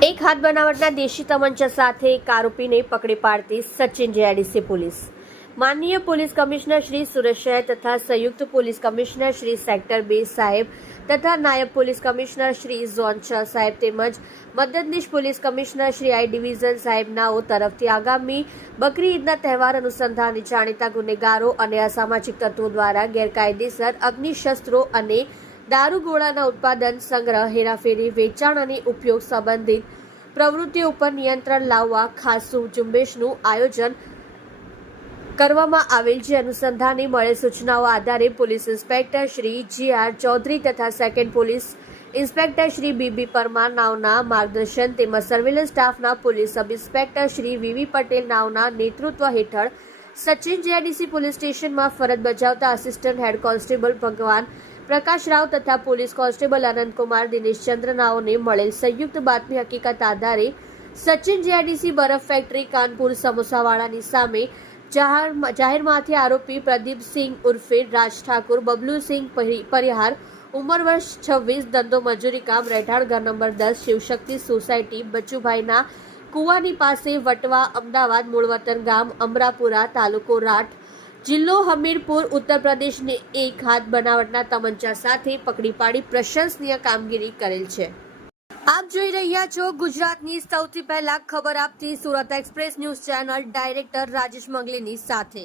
એક હાથ બનાવટના દેશી તમંચા સાથે એક આરોપીને પકડી પાડતી સચિન જેઆઈડીસી પોલીસ. માનનીય પોલીસ કમિશનર શ્રી સુરેશ તથા સંયુક્ત પોલીસ કમિશનર શ્રી સેક્ટર બે સાહેબ તથા નાયબ પોલીસ કમિશનર શ્રી ઝોન છ સાહેબ તેમજ મદદનીશ police commissioner Shri I division સાહેબનાઓ તરફથી આગામી બકરી ઈદના તહેવાર અનુસંધાને જાણીતા ગુનેગારો અને અસામાજિક તત્વો દ્વારા ગેરકાયદેસર અગ્નિશસ્ત્રો અને દારૂગોળાના ઉત્પાદન સંગ્રહ, હેરાફેરી, વેચાણ અને ઉપયોગ સંબંધિત પ્રવૃત્તિઓ ઉપર નિયંત્રણ લાવવા ખાસું ઝુંબેશનું આયોજન કરવામાં આવેલ જે અનુસંધાને મળેલ સૂચનાઓ આધારે police inspector Shri G R Chaudhari તથા second police inspector Shri B B Parmar નાવના માર્ગદર્શન તેમજ સર્વેલન્સ સ્ટાફના police sub inspector Shri VV Patel નાવના નેતૃત્વ હેઠળ સચિન જેઆઈડીસી પોલીસ સ્ટેશનમાં ફરજ બજાવતા આસિસ્ટન્ટ હેડ કોન્સ્ટેબલ ભગવાન પ્રકાશ રાવ તથા પોલીસ કોન્સ્ટેબલ આનંદકુમાર દિનેશચંદ્ર નાઓને મળેલ સંયુક્ત બાતમી હકીકત આધારે સચિન જીઆઈડીસી બરફ ફેક્ટરી, કાનપુર સમોસાવાળાની સામે જાહેર જાહેરમાંથી આરોપી પ્રદીપસિંહ ઉર્ફે રાજ ઠાકુર બબલુસિંહ પરી- પરિહાર, ઉંમર વર્ષ છવ્વીસ, ધંધો મજૂરી કામ, રહેઠાણ ઘર નંબર દસ, શિવશક્તિ સોસાયટી, બચુભાઈના કુવાની પાસે વટવા અમદાવાદ, મૂળવતન ગામ, અમરાપુરા તાલુકો રાઠ જિલ્લો હમીરપુર, ઉત્તર પ્રદેશને એક હાથ બનાવટના તમંચા સાથે પકડી પાડી પ્રશંસનીય કામગીરી કરેલ છે. આપ જોઈ રહ્યા છો ગુજરાતની સૌથી પહેલા ખબર આપતી Surat express news channel director Rajesh મંગલીની સાથે.